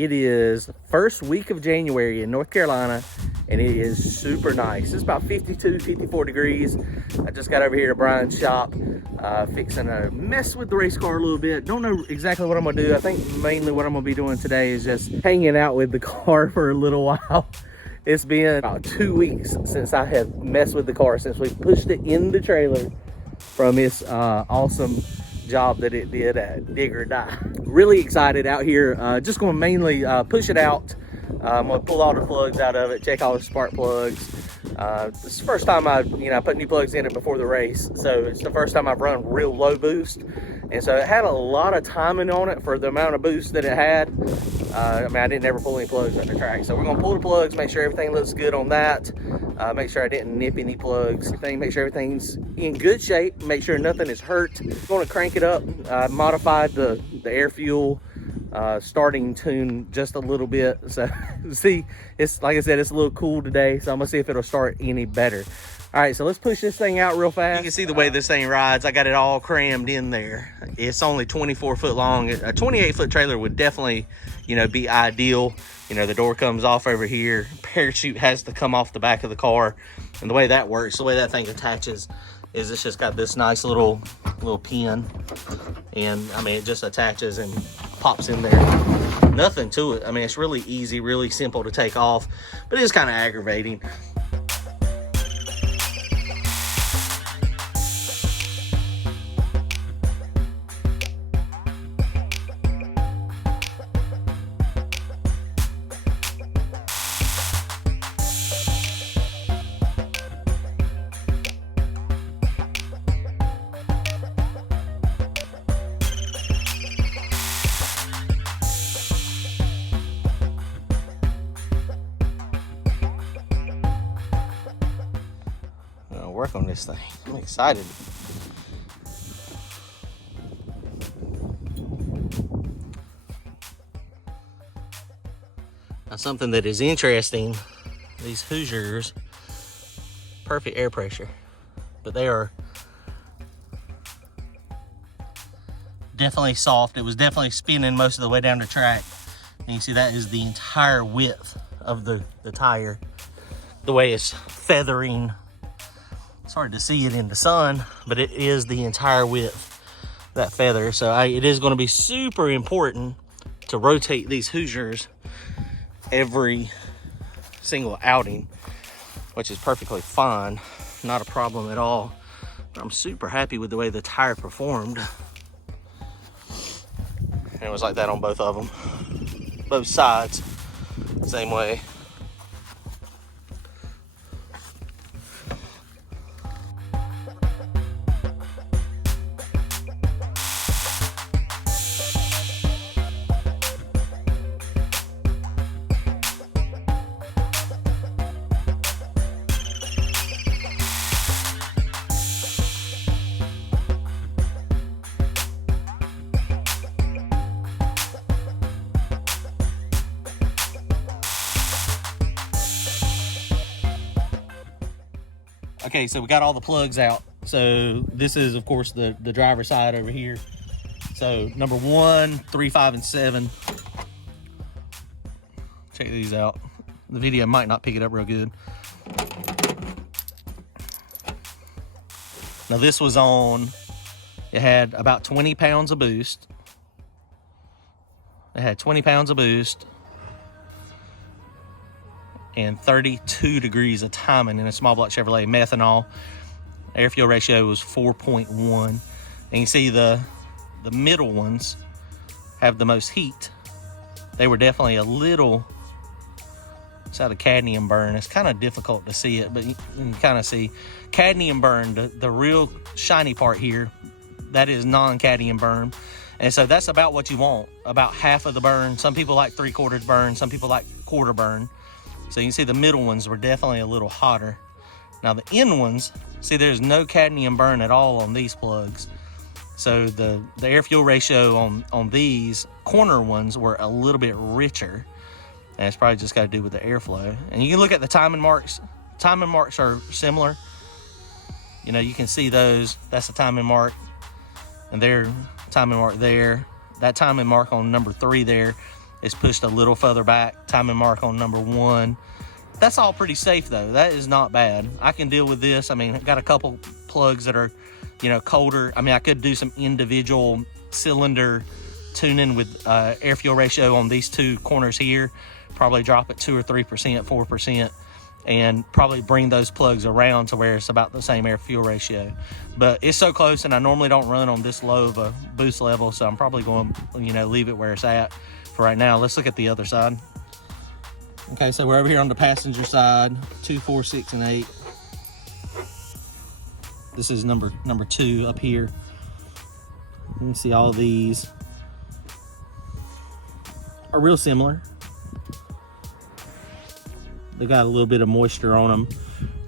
It is first week of January in North Carolina, and it is super nice. It's about 52, 54 degrees. I just got over here to Brian's shop, fixing to mess with the race car a little bit. Don't know exactly what I'm gonna do. I think mainly what I'm gonna be doing today is just hanging out with the car for a little while. It's been about 2 weeks since I have messed with the car, since we pushed it in the trailer from its awesome job that it did at Dig or Die. Really excited out here. Just going to mainly push it out. I'm going to pull all the plugs out of it, check all the spark plugs. This is the first time I put new plugs in it before the race, so it's the first time I've run real low boost, and so it had a lot of timing on it for the amount of boost that it had. I didn't ever pull any plugs at the track, so we're going to pull the plugs, make sure everything looks good on that. Make sure I didn't nip any plugs. Make sure everything's in good shape. Make sure nothing is hurt. I'm going to crank it up. I modified the air fuel starting tune just a little bit. So see, it's like I said, it's a little cool today. So I'm gonna see if it'll start any better. All right, so let's push this thing out real fast. You can see the way this thing rides. I got it all crammed in there. It's only 24 foot long. A 28 foot trailer would definitely, be ideal. The door comes off over here. Parachute has to come off the back of the car. And the way that works, the way that thing attaches is it's just got this nice little pin. And it just attaches and pops in there. Nothing to it. It's really easy, really simple to take off, but it is kind of aggravating. Work on this thing. I'm excited. Now, something that is interesting, these Hoosiers, perfect air pressure, but they are definitely soft. It was definitely spinning most of the way down the track. And you see that is the entire width of the tire. The way it's feathering. It's hard to see it in the sun, but it is the entire width, that feather. So it is going to be super important to rotate these Hoosiers every single outing, which is perfectly fine. Not a problem at all. But I'm super happy with the way the tire performed. And it was like that on both of them. Both sides, same way. Okay, so we got all the plugs out. So this is, of course, the driver's side over here. So number 1, 3, 5, and 7. Check these out. The video might not pick it up real good. Now this was on, it had about 20 pounds of boost. It had 20 pounds of boost and 32 degrees of timing in a small block Chevrolet methanol. Air fuel ratio was 4.1. And you see the middle ones have the most heat. They were definitely a little, it's had a cadmium burn. It's kind of difficult to see it, but you can kind of see cadmium burn, the real shiny part here, that is non-cadmium burn. And so that's about what you want, about half of the burn. Some people like 3/4 burn, some people like quarter burn. So you can see the middle ones were definitely a little hotter. Now the end ones, see there's no cadmium burn at all on these plugs. So the air fuel ratio on these corner ones were a little bit richer. And it's probably just got to do with the airflow. And you can look at the timing marks. Timing marks are similar. You can see those. That's the timing mark. And their timing mark there. That timing mark on number 3 there is pushed a little further back. Timing mark on number 1. That's all pretty safe though. That is not bad. I can deal with this. I mean, I've got a couple plugs that are, you know, colder. I mean, I could do some individual cylinder tuning with air fuel ratio on these 2 corners here. Probably drop it 2 or 3%, 4%, and probably bring those plugs around to where it's about the same air fuel ratio. But it's so close, and I normally don't run on this low of a boost level, so I'm probably going to, you know, leave it where it's at for right now. Let's look at the other side. Okay, so we're over here on the passenger side, 2, 4, 6, and 8. This is number 2 up here. You can see all these are real similar. They got a little bit of moisture on them,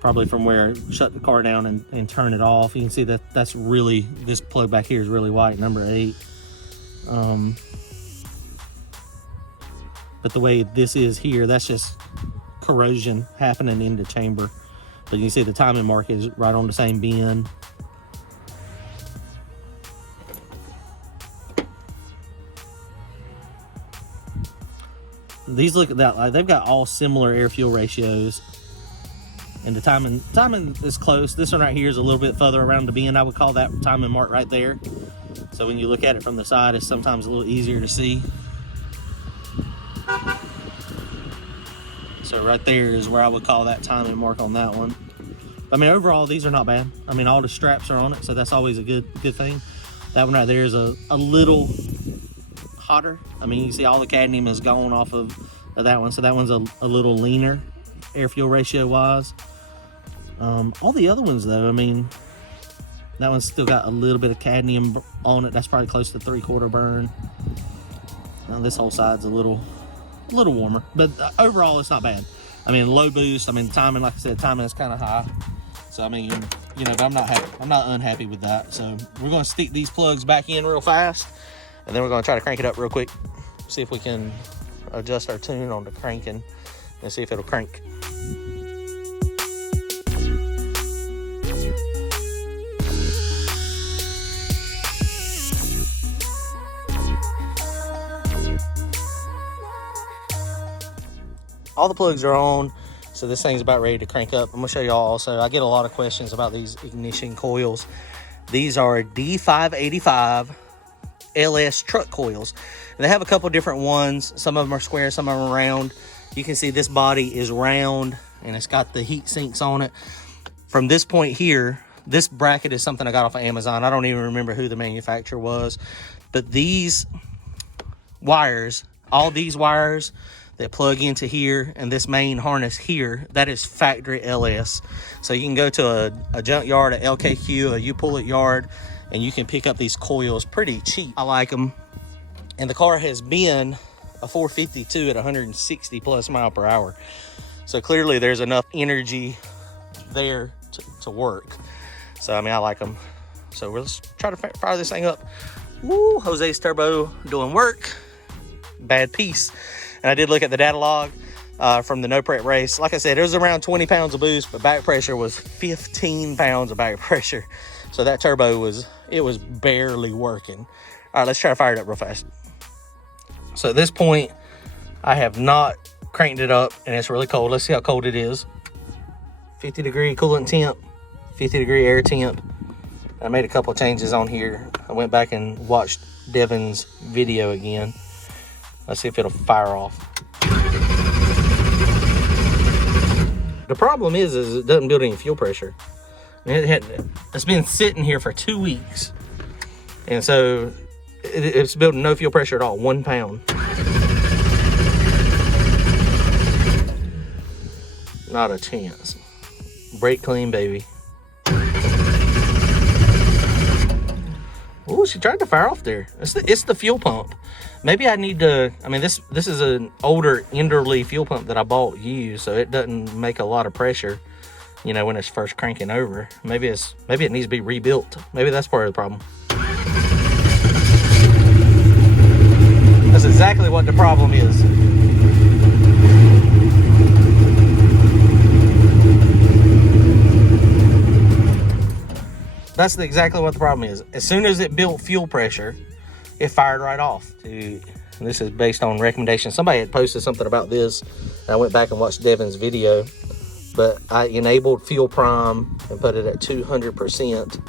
probably from where I shut the car down and turn it off. You can see that that's really, this plug back here is really white, number 8. But the way this is here, that's just corrosion happening in the chamber. But you can see the timing mark is right on the same bend. These look at that, like they've got all similar air fuel ratios. And the timing is close. This one right here is a little bit further around the bend. I would call that timing mark right there. So when you look at it from the side, it's sometimes a little easier to see. So right there is where I would call that timing mark on that one. I mean, overall, these are not bad. I mean, all the straps are on it, so that's always a good thing. That one right there is a little hotter. I mean, you can see all the cadmium is gone off of that one, so that one's a little leaner air fuel ratio wise. All the other ones though, I mean, that one's still got a little bit of cadmium on it. That's probably close to 3/4 burn. This whole side's a little warmer, but overall it's not bad. I mean, low boost. I mean, timing, like I said, timing is kind of high. So I mean, you know, but I'm not unhappy with that. So we're going to stick these plugs back in real fast, and then we're going to try to crank it up real quick. See if we can adjust our tune on the cranking and see if it'll crank. All the plugs are on, so this thing's about ready to crank up. I'm gonna show y'all also, I get a lot of questions about these ignition coils. These are D585 LS truck coils. And they have a couple different ones. Some of them are square, some of them are round. You can see this body is round and it's got the heat sinks on it. From this point here, this bracket is something I got off of Amazon. I don't even remember who the manufacturer was, but these wires, all these wires that plug into here and this main harness here, that is factory LS. So you can go to a junkyard, a LKQ, a U-Pull-It yard, and you can pick up these coils pretty cheap. I like them. And the car has been a 452 at 160 plus mile per hour. So clearly there's enough energy there to work. So, I mean, I like them. So let's try to fire this thing up. Woo, Jose's turbo doing work. Bad piece. And I did look at the data log from the No Prep race. Like I said, it was around 20 pounds of boost, but back pressure was 15 pounds of back pressure. So that turbo was barely working. All right, let's try to fire it up real fast. So at this point, I have not cranked it up, and it's really cold. Let's see how cold it is. 50 degree coolant temp, 50 degree air temp. I made a couple changes on here. I went back and watched Devin's video again. Let's see if it'll fire off. The problem is it doesn't build any fuel pressure. It's been sitting here for 2 weeks. And so it's building no fuel pressure at all, 1 pound. Not a chance. Brake clean, baby. Oh, she tried to fire off there. It's the fuel pump. Maybe I need to, I mean, this is an older Enderle fuel pump that I bought used, so it doesn't make a lot of pressure, you know, when it's first cranking over. Maybe it needs to be rebuilt. Maybe that's part of the problem. That's exactly what the problem is. That's exactly what the problem is. As soon as it built fuel pressure, it fired right off. Dude, And this is based on recommendation. Somebody had posted something about this, and I went back and watched Devin's video. But I enabled Fuel Prime and put it at 200%,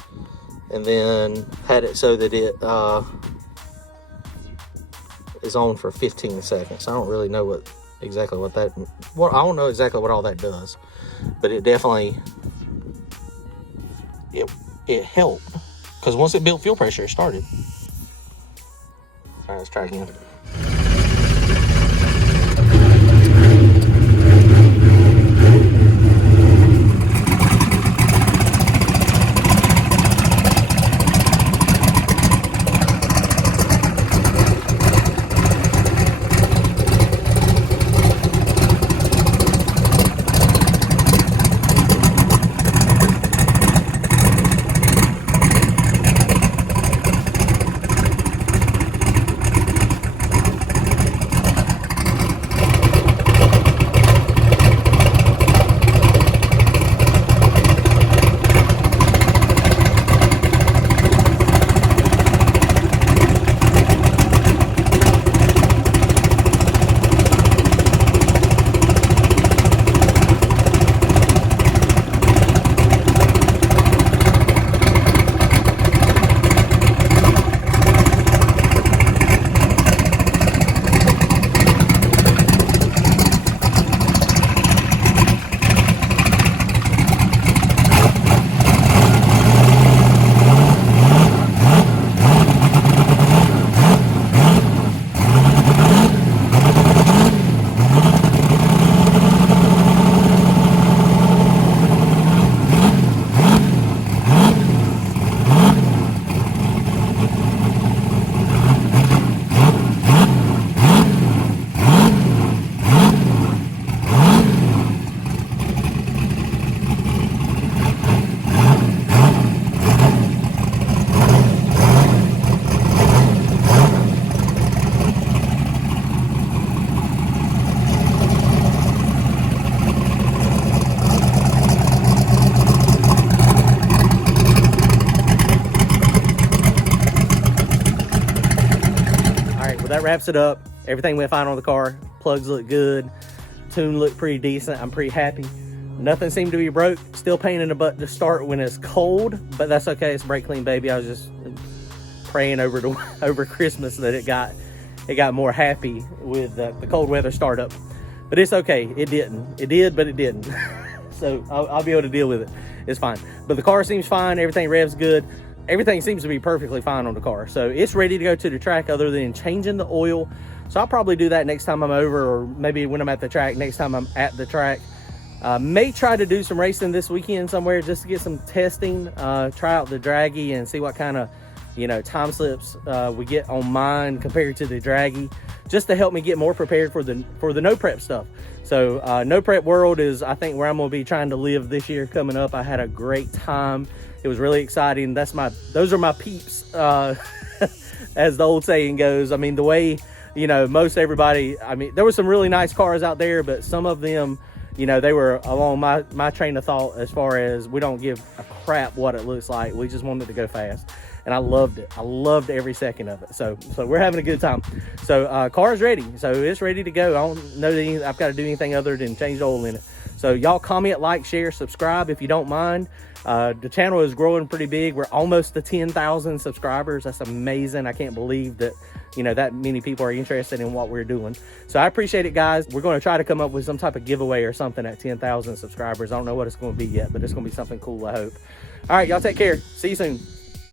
and then had it so that it is on for 15 seconds. I don't really know exactly what I don't know exactly what all that does, but it definitely it helped, because once it built fuel pressure, it started. All right, let's try again. That wraps it up. Everything went fine on the car. Plugs look good. Tune looked pretty decent. I'm pretty happy. Nothing seemed to be broke. Still pain in the butt to start when it's cold, but that's okay. It's brake clean, baby. I was just praying over Christmas that it got more happy with the cold weather startup. But it's okay. It didn't. It did, but it didn't. So I'll be able to deal with it. It's fine. But the car seems fine. Everything revs good. Everything seems to be perfectly fine on the car. So it's ready to go to the track other than changing the oil. So I'll probably do that next time I'm over, or maybe when I'm at the track, next time I'm at the track. May try to do some racing this weekend somewhere just to get some testing, try out the Dragy and see what kind of, time slips we get on mine compared to the Dragy, just to help me get more prepared for the no prep stuff. So no prep world is, I think, where I'm going to be trying to live this year coming up. I had a great time. It was really exciting. Those are my peeps, as the old saying goes. I mean, the way, most everybody, there were some really nice cars out there, but some of them, they were along my train of thought as far as we don't give a crap what it looks like. We just wanted to go fast. And I loved it. I loved every second of it. So we're having a good time. So car's ready. So it's ready to go. I don't know that I've got to do anything other than change the oil in it. So y'all comment, like, share, subscribe if you don't mind. The channel is growing pretty big. We're almost to 10,000 subscribers. That's amazing. I can't believe that, that many people are interested in what we're doing. So I appreciate it, guys. We're going to try to come up with some type of giveaway or something at 10,000 subscribers. I don't know what it's going to be yet, but it's going to be something cool, I hope. All right, y'all take care. See you soon.